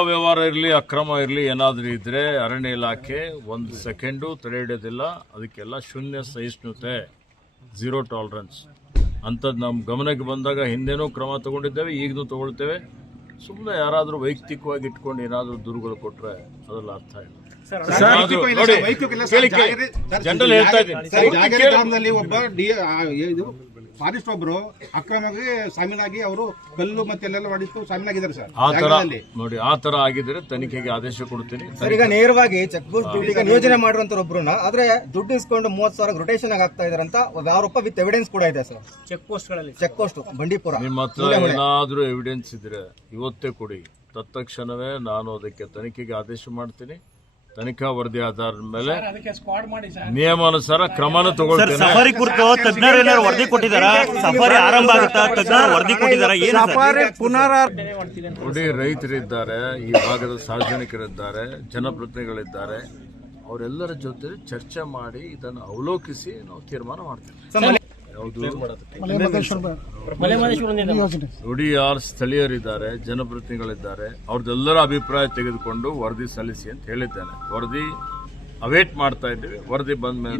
ಅವ್ಯವಹಾರ ಇರಲಿ, ಅಕ್ರಮ ಇರಲಿ, ಏನಾದರೂ ಇದ್ರೆ ಅರಣ್ಯ ಇಲಾಖೆ ಒಂದು ಸೆಕೆಂಡು ತಡೆ ಹಿಡಿಯೋದಿಲ್ಲ. ಅದಕ್ಕೆಲ್ಲ ಶೂನ್ಯ ಸಹಿಷ್ಣುತೆ, ಝೀರೋ ಟಾಲರೆನ್ಸ್ ಅಂಥದ್ದು ನಮ್ಮ ಗಮನಕ್ಕೆ ಬಂದಾಗ ಹಿಂದೆನೂ ಕ್ರಮ ತಗೊಂಡಿದ್ದೇವೆ, ಈಗಲೂ ತಗೊಳ್ತೇವೆ. ಸುಮ್ಮನೆ ಯಾರಾದರೂ ವೈಯಕ್ತಿಕವಾಗಿ ಇಟ್ಕೊಂಡು ಏನಾದರೂ ದೂರುಗಳು ಕೊಟ್ಟರೆ ಅದೆಲ್ಲ ಅರ್ಥ ಇಲ್ಲ. ಜನರಲ್ ಹೇಳ್ತಾ ಇದ್ದೀನಿ, ಫಾರೆಸ್ಟ್ ಒಬ್ರು ಅಕ್ರಮವಾಗಿ ಶಾಮೀಲಾಗಿ ಅವರು ಕಲ್ಲು ಮತ್ತೆ ಎಲ್ಲೆಲ್ಲ ಹೊಡಿತು ಶಾಮೀಲಾಗಿದ್ದಾರೆ ಸರ್. ಆ ತರ ನೋಡಿ, ಆ ತರ ಆಗಿದ್ರೆ ತನಿಖೆಗೆ ಆದೇಶ ಕೊಡ್ತೀನಿ ಸರ್. ಈಗ ನೇರವಾಗಿ ಚೆಕ್ ಪೋಸ್ಟ್ ಈಗ ನಿಯೋಜನೆ ಮಾಡುವಂತ ಒಬ್ರನ್ನ ಆದ್ರೆ ದುಡ್ಡು ಇಸ್ಕೊಂಡು 30,000 ರೊಟೇಷನ್ ಆಗ್ತಾ ಇದಾರೆ ಅಂತ ಆರೋಪ ವಿತ್ ಎವಿಡೆನ್ಸ್ ಕೂಡ ಇದೆ ಸರ್. Check post Bandipur. ನಿಮ್ಮ ಹತ್ರ ಏನಾದ್ರೂ ಎವಿಡೆನ್ಸ್ ಇದ್ರೆ ಇವತ್ತೇ ಕೊಡಿ, ತತ್ಕ್ಷಣವೇ ನಾನು ಅದಕ್ಕೆ ತನಿಖೆಗೆ ಆದೇಶ ಮಾಡ್ತೀನಿ. ತನಿಖಾ ವರದಿ ಆಧಾರದ ಮೇಲೆ ನಿಯಮಾನುಸಾರ ಕ್ರಮನ ತಗೊಳ್ತೇನೆ. ಸಫಾರಿ ಕುರಿತು ತಜ್ಞರು ಏನಾದ್ರು ವರದಿ ಕೊಟ್ಟಿದ್ದಾರಾ? ಸಫಾರಿ ಆರಂಭ ಆಗುತ್ತಾ? ತಜ್ಞರು ವರದಿ ಕೊಟ್ಟಿದ್ದಾರಾ? ನೋಡಿ, ರೈತರಿದ್ದಾರೆ, ಈ ಭಾಗದ ಸಾರ್ವಜನಿಕರಿದ್ದಾರೆ, ಜನಪ್ರತಿನಿಧಿಗಳಿದ್ದಾರೆ. ಅವರೆಲ್ಲರ ಜೊತೆ ಚರ್ಚೆ ಮಾಡಿ ಇದನ್ನು ಅವಲೋಕಿಸಿ ನಾವು ತೀರ್ಮಾನ ಮಾಡ್ತೇವೆ. ನೋಡಿ, ಯಾರು ಸ್ಥಳೀಯರಿದ್ದಾರೆ, ಜನಪ್ರತಿನಿಧಿಗಳಿದ್ದಾರೆ, ಅವ್ರದ್ದೆಲ್ಲರ ಅಭಿಪ್ರಾಯ ತೆಗೆದುಕೊಂಡು ವರದಿ ಸಲ್ಲಿಸಿ ಅಂತ ಹೇಳಿದ್ದೇನೆ. ವರದಿ ಅವೇಟ್ ಮಾಡ್ತಾ ಇದ್ದೀವಿ. ವರದಿ ಬಂದ ಮೇಲೆ